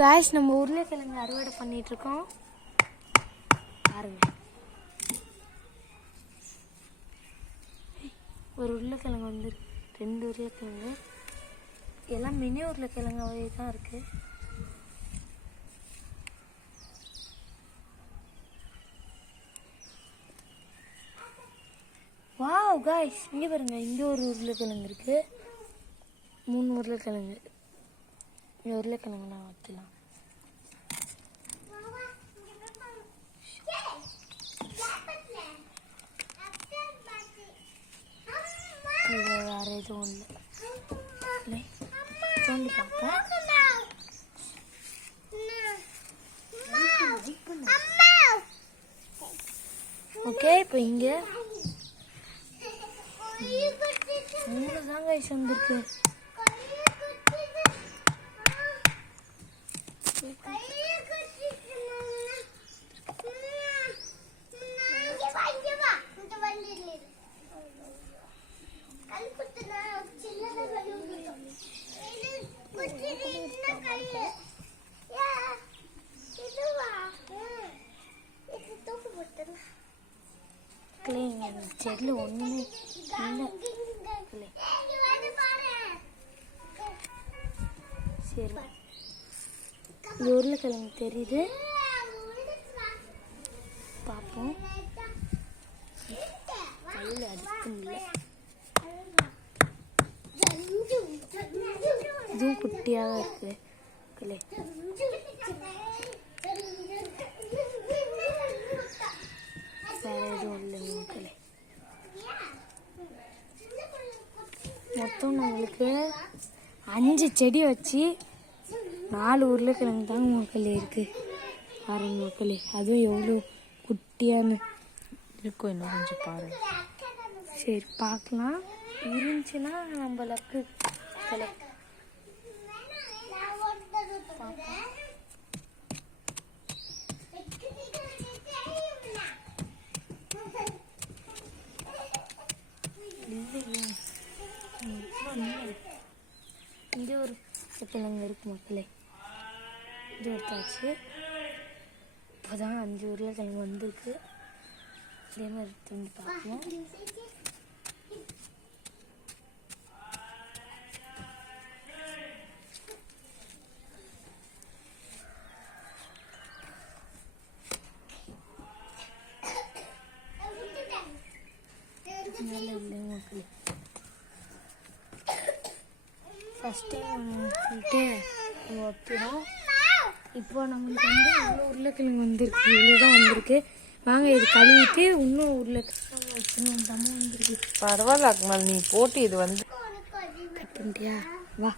Guys, நம்ம உருளைக்கிழங்கு அறுவடை பண்ணிட்டு இருக்கோம். பாருங்க, ஒரு உருளைக்கிழங்கு வந்து 2 உருளைக்கிழங்கு, எல்லாம் மினி உருளைக்கிழங்காவே தான் இருக்கு. வாவ் காய்ஸ், இங்கே பாருங்க, இங்கே ஒரு உருளைக்கிழங்கு இருக்கு. 3 உருளைக்கிழங்கு. இந்த உருளைக்கிழங்கு நான் வச்சுலாம். இது வேற எதுவும் இல்லை, தோண்டி பார்ப்போம். ஓகே, இப்போ இங்கே 3 தான் கைஸ் வந்துருக்கு. செடியில் ஒன்றுமே இல்லை. சரி, இந்த உருளைக்கிழங்கு தெரியுது, பார்ப்போம். கையில் அடிக்கும்ல, இதுவும் குட்டியாக இருக்குது. வேற எதுவும் இல்லை மக்களே. மொத்தம் நம்மளுக்கு 5 செடி வச்சு 4 உருளைக்கிழங்கு தாங்க மக்களே இருக்கு. பாருங்க மக்களே, அதுவும் எவ்வளோ குட்டியான்னு இருக்கும். இன்னும் கொஞ்சம் பாருங்க. சரி, பார்க்கலாம். இருந்துச்சுன்னா நம்ம லக்கு. இங்கே ஒரு உருளைக்கிழங்கு இருக்கு மக்களே, இது எடுத்தாச்சு. இப்போதான் 5 உருளைக்கிழங்கு வந்திருக்கு. இதே மாதிரி தூண்டி பார்க்கணும். இல்லை மக்களே, ஃபஸ்ட் டைம் சொல்லிட்டு வைக்கிறோம். இப்போ நம்மளுக்கு வந்து இவ்வளோ உருளைக்கிழங்கு வந்திருக்கு, இவ்வளோதான் வந்திருக்கு. வாங்க, இது கழுவிட்டு இன்னும் உருளைக்கிழங்கு வைக்கணும். தம்மா வந்துருக்கு. பரவாயில்ல அக்மல், நீ போட்டு இது வந்து கட் பண்ணிட்டியா? வா.